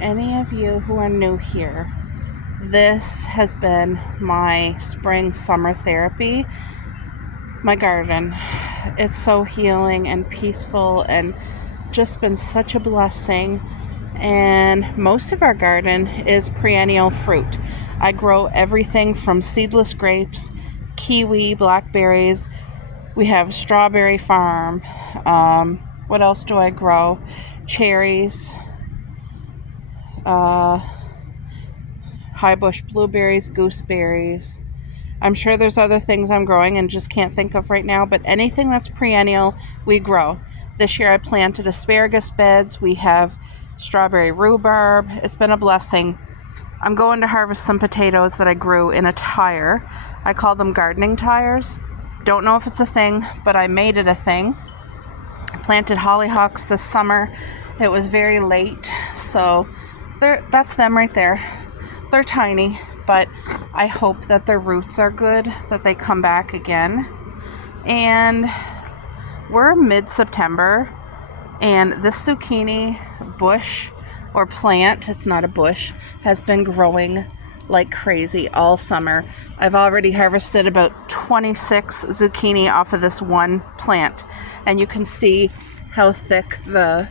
any of you who are new here, this has been my spring summer therapy. My garden. It's so healing and peaceful and just been such a blessing. And most of our garden is perennial fruit. I grow everything from seedless grapes, kiwi, blackberries. We have strawberry farm. What else do I grow? Cherries, high bush blueberries, gooseberries. I'm sure there's other things I'm growing and just can't think of right now, but anything that's perennial, we grow. This year I planted asparagus beds. We have strawberry rhubarb. It's been a blessing. I'm going to harvest some potatoes that I grew in a tire. I call them gardening tires. Don't know if it's a thing, but I made it a thing. I planted hollyhocks this summer. It was very late, so that's them right there. They're tiny, but I hope that their roots are good, that they come back again. And we're mid-September, and this zucchini bush or plant, it's not a bush, has been growing like crazy all summer. I've already harvested about 26 zucchini off of this one plant, and you can see how thick the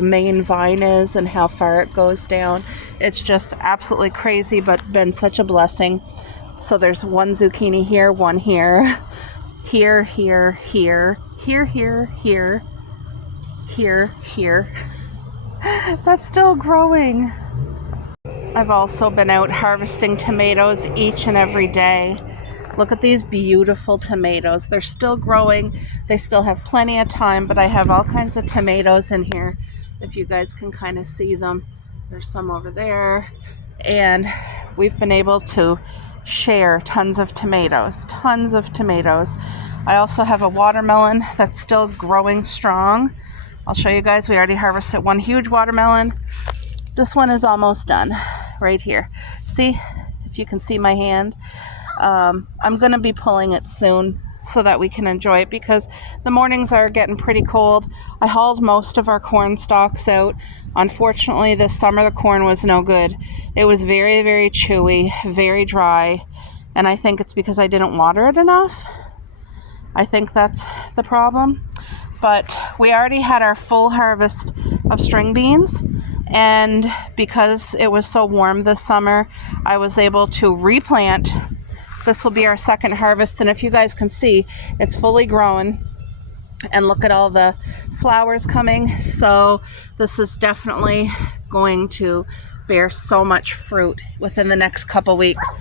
main vine is and how far it goes down. It's just absolutely crazy, but been such a blessing. So there's one zucchini here, one here, here, here, here, here, here, here, here, here. That's still growing. I've also been out harvesting tomatoes each and every day. Look at these beautiful tomatoes. They're still growing. They still have plenty of time, but I have all kinds of tomatoes in here. If you guys can kind of see them. There's some over there. And we've been able to share tons of tomatoes. I also have a watermelon that's still growing strong. I'll show you guys. We already harvested one huge watermelon. This one is almost done right here. See, if you can see my hand. I'm going to be pulling it soon so that we can enjoy it because the mornings are getting pretty cold. I hauled most of our corn stalks out. Unfortunately, this summer the corn was no good. It was very, very chewy, very dry, and I think it's because I didn't water it enough. I think that's the problem. But we already had our full harvest of string beans, and because it was so warm this summer, I was able to replant. This will be our second harvest, and if you guys can see, it's fully grown. And look at all the flowers coming. So this is definitely going to bear so much fruit within the next couple weeks.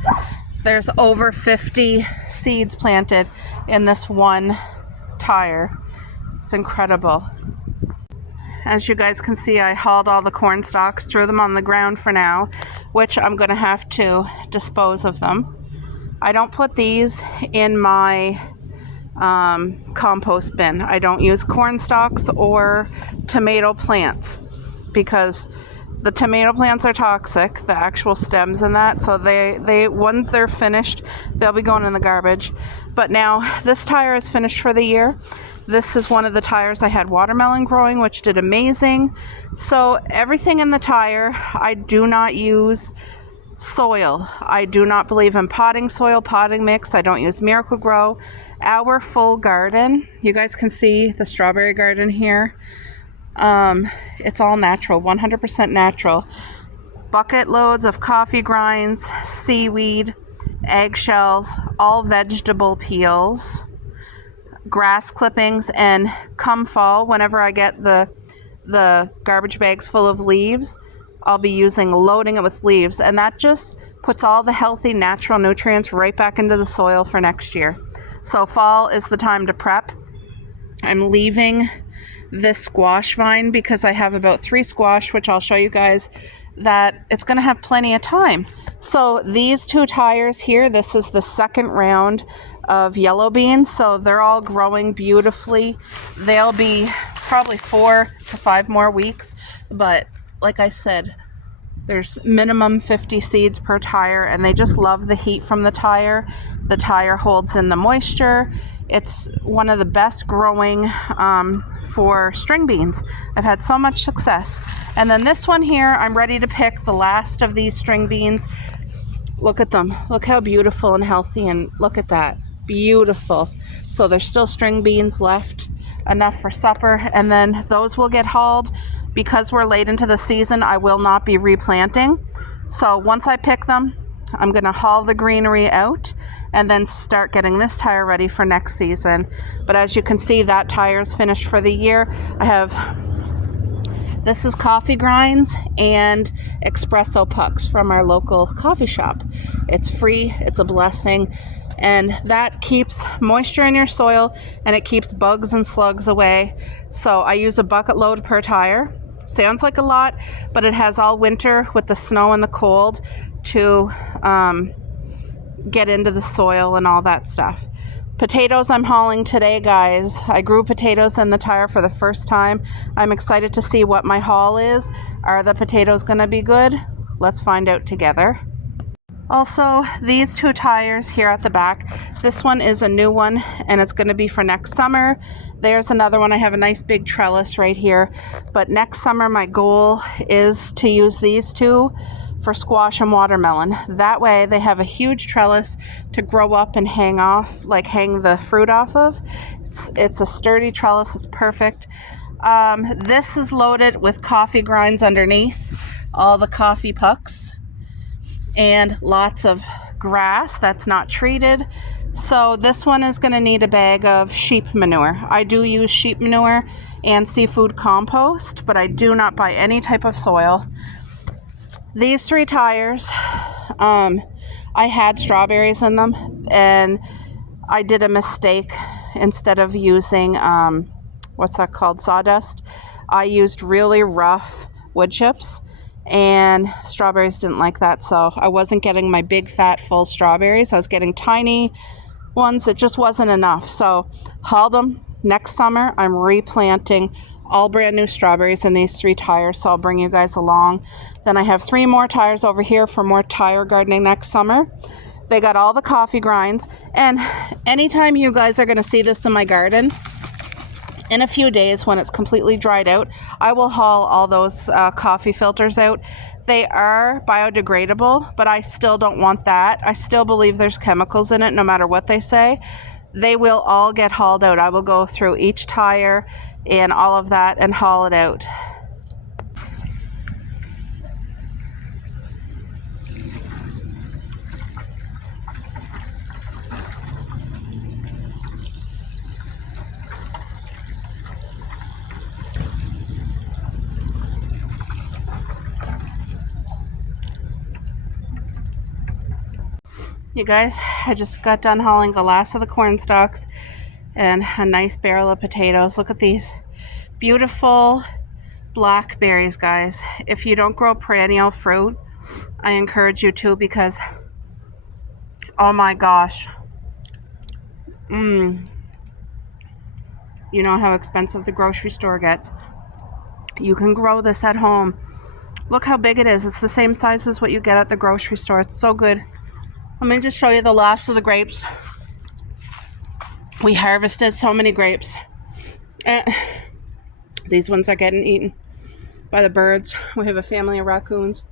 There's over 50 seeds planted in this one tire. It's incredible. As you guys can see, I hauled all the corn stalks, threw them on the ground for now, which I'm going to have to dispose of them. I don't put these in my compost bin. I don't use corn stalks or tomato plants because the tomato plants are toxic, the actual stems and that, so they once they're finished, they'll be going in the garbage. But now this tire is finished for the year. This is one of the tires I had watermelon growing, which did amazing. So everything in the tire, I do not use soil. I do not believe in potting soil, potting mix. I don't use Miracle-Gro. Our full garden, you guys can see the strawberry garden here. It's all natural, 100% natural. Bucket loads of coffee grinds, seaweed, eggshells, all vegetable peels, grass clippings, and come fall, whenever I get the garbage bags full of leaves, I'll be loading it with leaves, and that just puts all the healthy natural nutrients right back into the soil for next year. So fall is the time to prep. I'm leaving this squash vine because I have about 3 squash, which I'll show you guys, that it's going to have plenty of time. So these 2 tires here, this is the second round of yellow beans, so they're all growing beautifully. They'll be probably 4 to 5 more weeks, but like I said, There's minimum 50 seeds per tire, and they just love the heat from the tire. The tire holds in the moisture. It's one of the best growing for string beans. I've had so much success. And then this one here, I'm ready to pick the last of these string beans. Look at them. Look how beautiful and healthy, and look at that. Beautiful. So there's still string beans left, enough for supper, and then those will get hauled. Because we're late into the season, I will not be replanting. So once I pick them, I'm going to haul the greenery out and then start getting this tire ready for next season. But as you can see, that tire is finished for the year. I have, this is coffee grinds and espresso pucks from our local coffee shop. It's free, it's a blessing, and that keeps moisture in your soil and it keeps bugs and slugs away. So I use a bucket load per tire. Sounds like a lot, but it has all winter with the snow and the cold to get into the soil and all that stuff. Potatoes I'm hauling today, guys. I grew potatoes in the tire for the first time. I'm excited to see what my haul is. Are the potatoes going to be good? Let's find out together. Also, these two tires here at the back, this one is a new one and it's going to be for next summer. There's another one. I have a nice big trellis right here, but next summer my goal is to use these two for squash and watermelon. That way they have a huge trellis to grow up and hang off, like hang the fruit off of. It's a sturdy trellis. It's perfect. This is loaded with coffee grinds underneath, all the coffee pucks, and lots of grass that's not treated. So this one is going to need a bag of sheep manure. I do use sheep manure and seafood compost, but I do not buy any type of soil. These three tires, I had strawberries in them, and I did a mistake. Instead of using, what's that called, sawdust, I used really rough wood chips. And strawberries didn't like that, so I wasn't getting my big fat full strawberries. I was getting tiny ones. It just wasn't enough. So hauled them. Next summer I'm replanting all brand new strawberries in these three tires, so I'll bring you guys along. Then I have 3 more tires over here for more tire gardening next summer. They got all the coffee grinds, and anytime you guys are going to see this in my garden in a few days when it's completely dried out, I will haul all those coffee filters out. They are biodegradable, but I still don't want that. I still believe there's chemicals in it, no matter what they say. They will all get hauled out. I will go through each tire and all of that and haul it out. You guys, I just got done hauling the last of the corn stalks and a nice barrel of potatoes. Look at these beautiful blackberries, guys. If you don't grow perennial fruit, I encourage you to, because oh my gosh, you know how expensive the grocery store gets. You can grow this at home. Look how big it is. It's the same size as what you get at the grocery store. It's so good. Let me just show you the last of the grapes. We harvested so many grapes. These ones are getting eaten by the birds. We have a family of raccoons.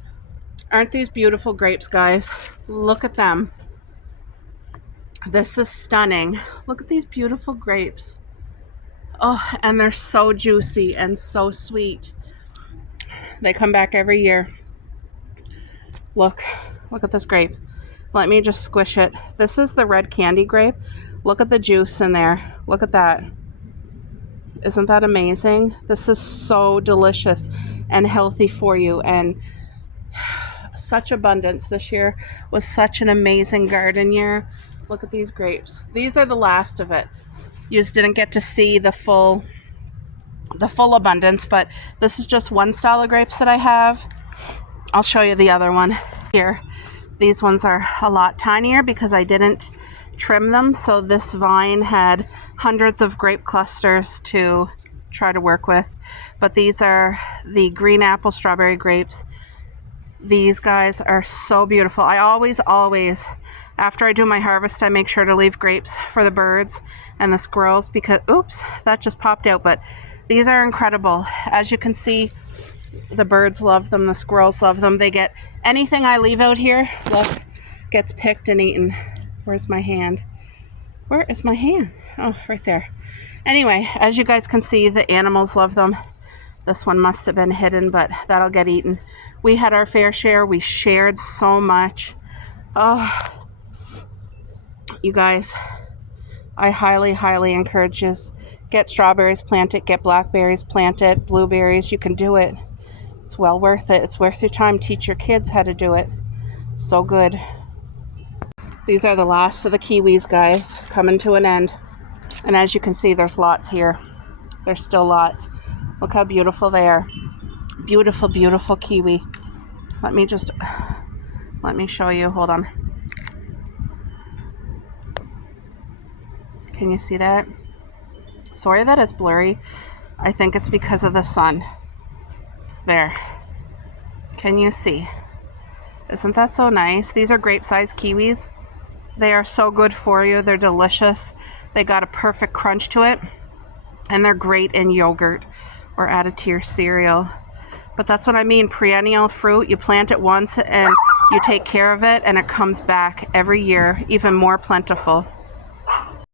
Aren't these beautiful grapes, guys? Look at them. This is stunning. Look at these beautiful grapes. Oh, and they're so juicy and so sweet. They come back every year. Look at this grape. Let me just squish it. This is the red candy grape. Look at the juice in there. Look at that. Isn't that amazing? This is so delicious and healthy for you, and such abundance. This year was such an amazing garden year. Look at these grapes. These are the last of it. You just didn't get to see the full abundance, but this is just one style of grapes that I have. I'll show you the other one here. These ones are a lot tinier because I didn't trim them, so this vine had hundreds of grape clusters to try to work with. But these are the green apple strawberry grapes. These guys are so beautiful. I always, after I do my harvest, I make sure to leave grapes for the birds and the squirrels because, oops, that just popped out. But these are incredible. As you can see, the birds love them. The squirrels love them. They get anything I leave out here, look, gets picked and eaten. Where's my hand? Where is my hand? Oh, right there. Anyway, as you guys can see, the animals love them. This one must have been hidden, but that'll get eaten. We had our fair share. We shared so much. Oh, you guys, I highly encourage you. Get strawberries planted, get blackberries planted, blueberries. You can do it. It's well worth it. It's worth your time. Teach your kids how to do it. So good. These are the last of the kiwis, guys, coming to an end. And as you can see, there's lots here. There's still lots. Look how beautiful they are. Beautiful, beautiful kiwi. Let me show you. Hold on. Can you see that? Sorry that it's blurry. I think it's because of the sun. There. Can you see? Isn't that so nice? These are grape-sized kiwis. They are so good for you. They're delicious. They got a perfect crunch to it. And they're great in yogurt or added to your cereal. But that's what I mean, perennial fruit. You plant it once and you take care of it and it comes back every year, even more plentiful.